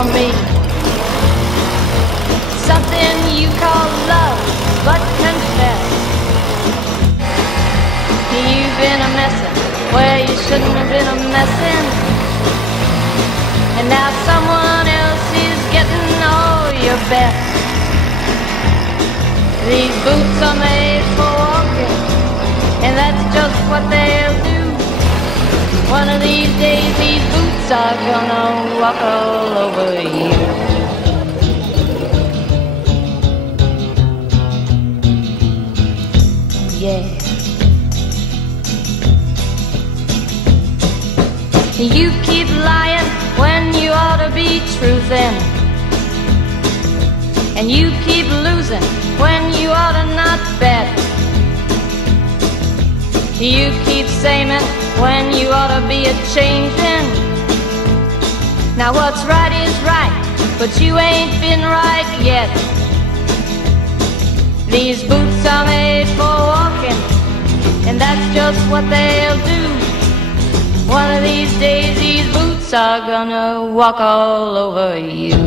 for me. Something you call love, but confess you've been a messin' where you shouldn't have been a messin', and now someone else is getting all your best. These boots are made for walking, and that's just what they'll do. One of these days these boots are gonna walk all over you. Yeah. You keep lying when you ought to be truthin', and you keep losing when you ought to not bet. You keep saying when you ought to be a-changin'. Now what's right is right, but you ain't been right yet. These boots are made for walking, and that's just what they'll do. One of these days these boots are gonna walk all over you.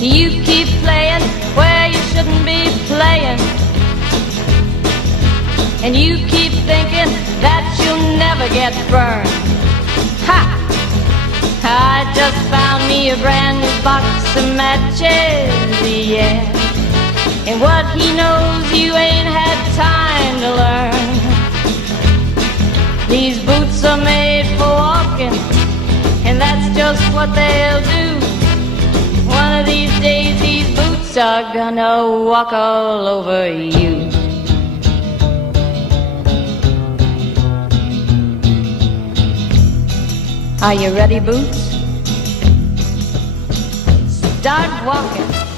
You keep playing where you shouldn't be playing, and you keep thinking that you'll never get burned. Ha! I just found me a brand new box of matches, yeah, and what he knows you ain't had time to learn. These boots are made for walking, and that's just what they'll do. One of these days these boots are gonna walk all over you. Are you ready, boots? Start walking.